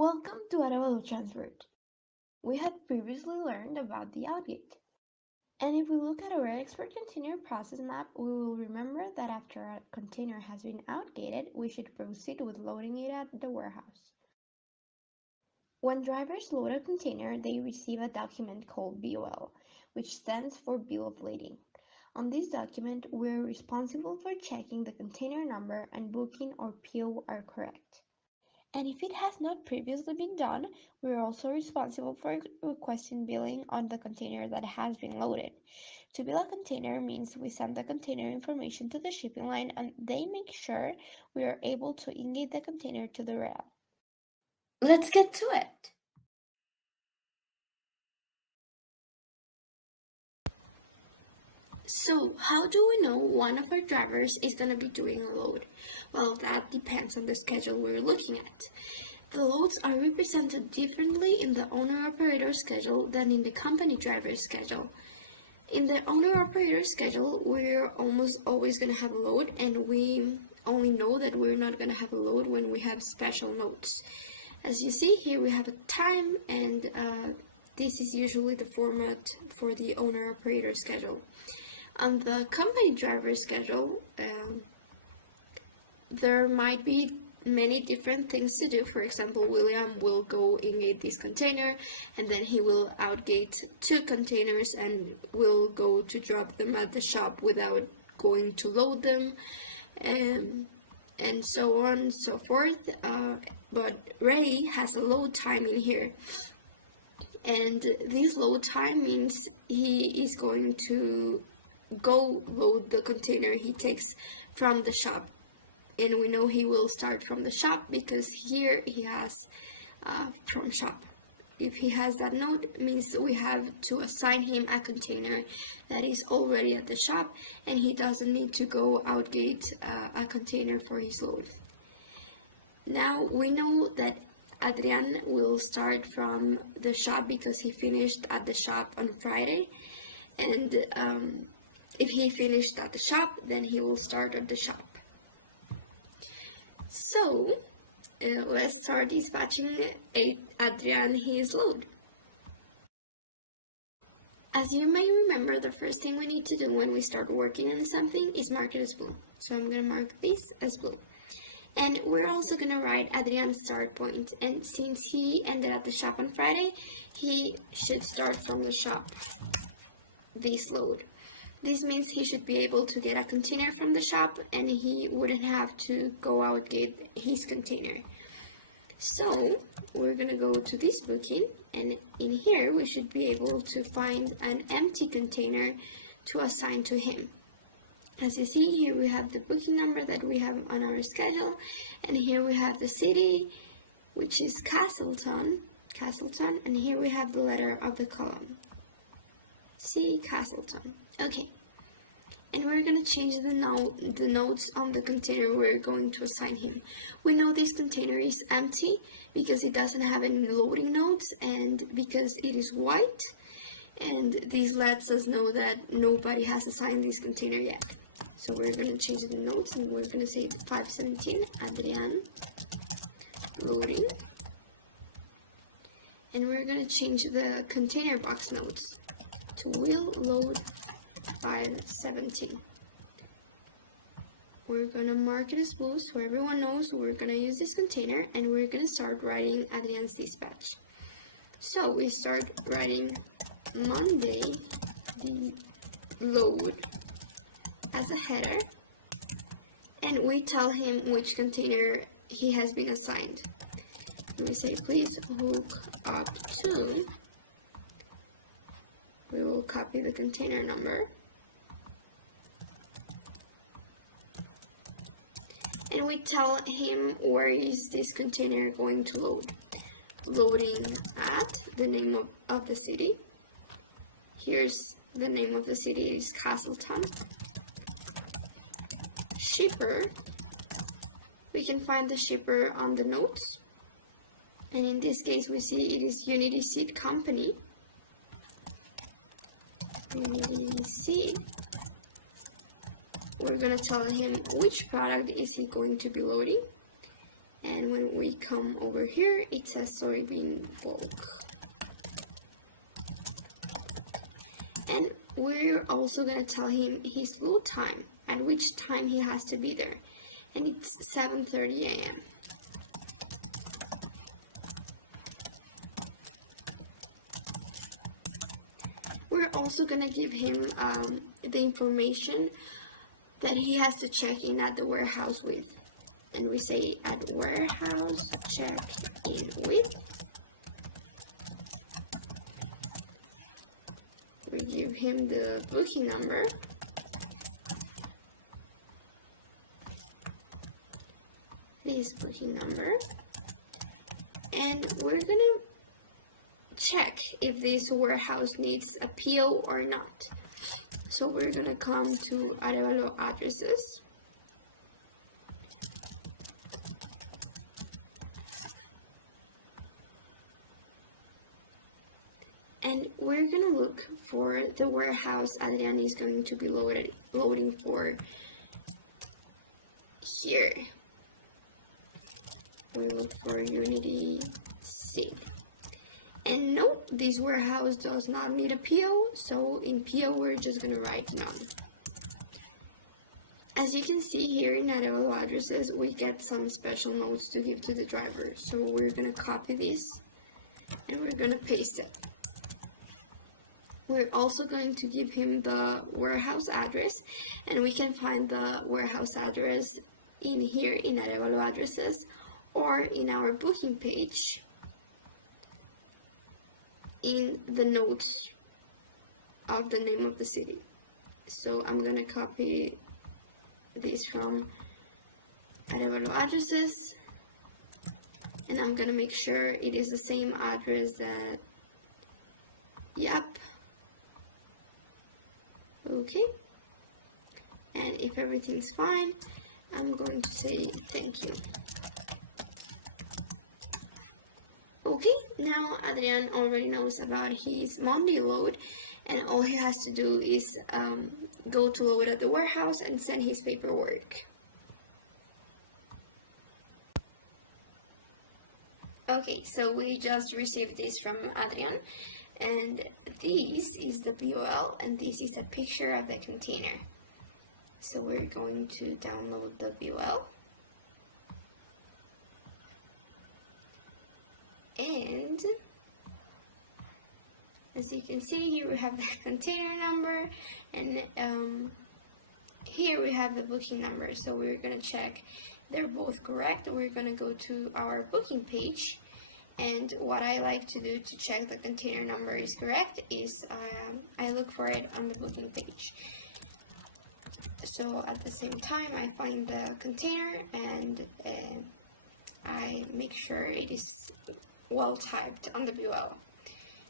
Welcome to Arevalo Transferred. We had previously learned about the outgate. And if we look at our export container process map, we will remember that after a container has been outgated, we should proceed with loading it at the warehouse. When drivers load a container, they receive a document called BOL, which stands for Bill of Lading. On this document, we are responsible for checking the container number and booking or PO are correct. And if it has not previously been done, we are also responsible for requesting billing on the container that has been loaded. To bill a container means we send the container information to the shipping line and they make sure we are able to ingate the container to the rail. Let's get to it. So, how do we know one of our drivers is going to be doing a load? Well, that depends on the schedule we're looking at. The loads are represented differently in the owner-operator schedule than in the company driver schedule. In the owner-operator schedule, we're almost always going to have a load, and we only know that we're not going to have a load when we have special notes. As you see here, we have a time, and this is usually the format for the owner-operator schedule. On the company driver schedule, there might be many different things to do. For example, William will go ingate this container and then he will outgate 2 containers and will go to drop them at the shop without going to load them, and so on and so forth. But Ray has a load time in here, and this load time means he is going to go load the container he takes from the shop, and we know he will start from the shop because here he has from shop. If he has that note, it means we have to assign him a container that is already at the shop and he doesn't need to go outgate a container for his load. Now we know that Adrian will start from the shop because he finished at the shop on Friday, and if he finished at the shop, then he will start at the shop. So, let's start dispatching Adrian his load. As you may remember, the first thing we need to do when we start working on something is mark it as blue. So I'm going to mark this as blue. And we're also going to write Adrian's start point. And since he ended at the shop on Friday, he should start from the shop, this load. This means he should be able to get a container from the shop and he wouldn't have to go out get his container. So we're gonna go to this booking, and in here we should be able to find an empty container to assign to him. As you see here, we have the booking number that we have on our schedule, and here we have the city, which is Castleton, and here we have the letter of the column. C. Castleton. Okay, and we're going to change the notes on the container we're going to assign him. We know this container is empty because it doesn't have any loading notes and because it is white, and this lets us know that nobody has assigned this container yet. So we're going to change the notes and we're going to say 517 Adrian loading, and we're going to change the container box notes to will load 517. We're gonna mark it as blue so everyone knows we're gonna use this container, and we're gonna start writing Adrian's dispatch. So we start writing Monday the load as a header, and we tell him which container he has been assigned. And we say please hook up to, we will copy the container number, and we tell him where is this container going to load. Loading at the name of the city. Here's the name of the city, is Castleton. Shipper, we can find the shipper on the notes, and in this case we see it is Unity Seed Company. Unity Seed. We're gonna tell him which product is he going to be loading. And when we come over here, it says soybean bulk. And we're also going to tell him his load time, at which time he has to be there. And it's 7:30 a.m. We're also going to give him the information that he has to check in at the warehouse with. And we say at warehouse check in with. We give him the booking number. This booking number. And we're gonna check if this warehouse needs a PO or not. So we're gonna come to Arevalo addresses. And we're gonna look for the warehouse Adrian is going to be loading for here. We look for Unity C. And no, this warehouse does not need a PO, so in PO we're just gonna write none. As you can see here in Arevalo addresses, we get some special notes to give to the driver. So we're gonna copy this and we're gonna paste it. We're also going to give him the warehouse address, and we can find the warehouse address in here in Arevalo addresses or in our booking page in the notes of the name of the city. So I'm gonna copy this from Arevalo addresses, and I'm gonna make sure it is the same address that, yep. Okay, and if everything's fine, I'm going to say thank you. Okay, now Adrian already knows about his Monday load, and all he has to do is go to load at the warehouse and send his paperwork. Okay, so we just received this from Adrian. And this is the BOL, and this is a picture of the container. So we're going to download the BOL. And as you can see, here we have the container number, and here we have the booking number. So we're going to check they're both correct. We're going to go to our booking page. And what I like to do to check the container number is correct is I look for it on the booking page. So at the same time I find the container and I make sure it is well typed on the BOL.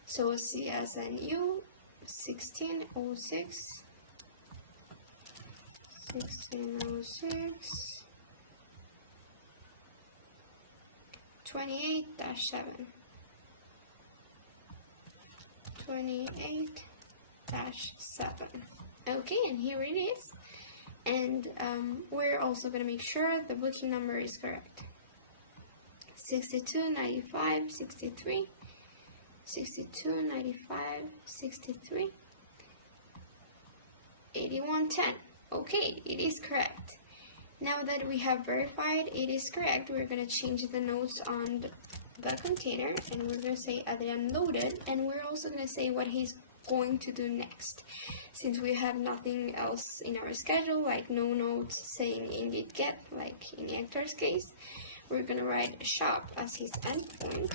So CSNU 1606 28-7. 28-7. Okay, and here it is. And we're also going to make sure the booking number is correct. 62 95 63. 62 95 63. 81 10. Okay, it is correct. Now that we have verified it is correct, we're going to change the notes on the container, and we're going to say Adrian loaded, and we're also going to say what he's going to do next. Since we have nothing else in our schedule, like no notes saying indeed get, like in Hector's case, we're going to write shop as his endpoint.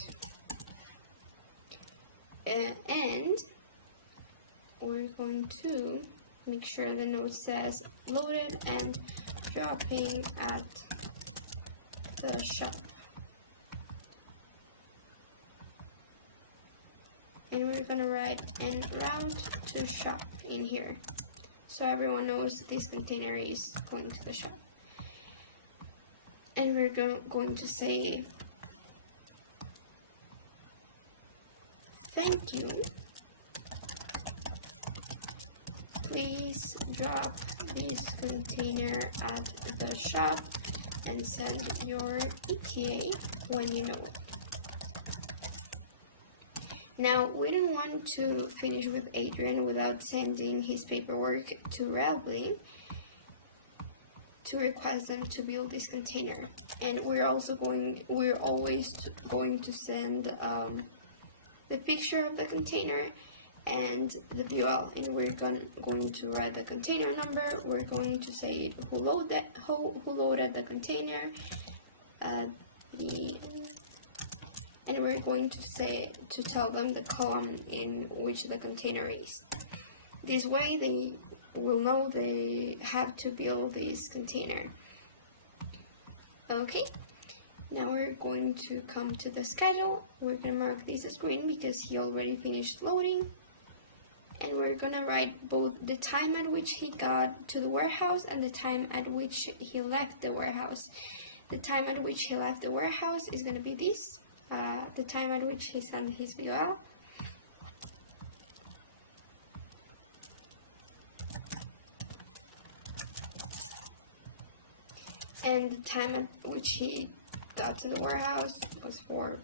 And we're going to make sure the note says loaded and dropping at the shop. And we're gonna write en route to shop in here, so everyone knows this container is going to the shop. And we're going to say thank you. Please drop this container at the shop and send your ETA when you know it. Now, we don't want to finish with Adrian without sending his paperwork to Arevalo to request them to build this container. And we're always going to send the picture of the container and the UL, and we're going to write the container number. We're going to say who loaded the container, and we're going to tell them the column in which the container is. This way they will know they have to build this container. Okay, now we're going to come to the schedule. We're going to mark this as green because he already finished loading. And we're going to write both the time at which he got to the warehouse and the time at which he left the warehouse. The time at which he left the warehouse is going to be this. The time at which he sent his VOL, and the time at which he got to the warehouse was 4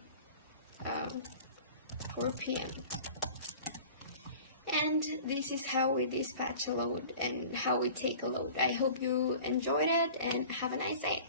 p.m. And this is how we dispatch a load and how we take a load. I hope you enjoyed it and have a nice day.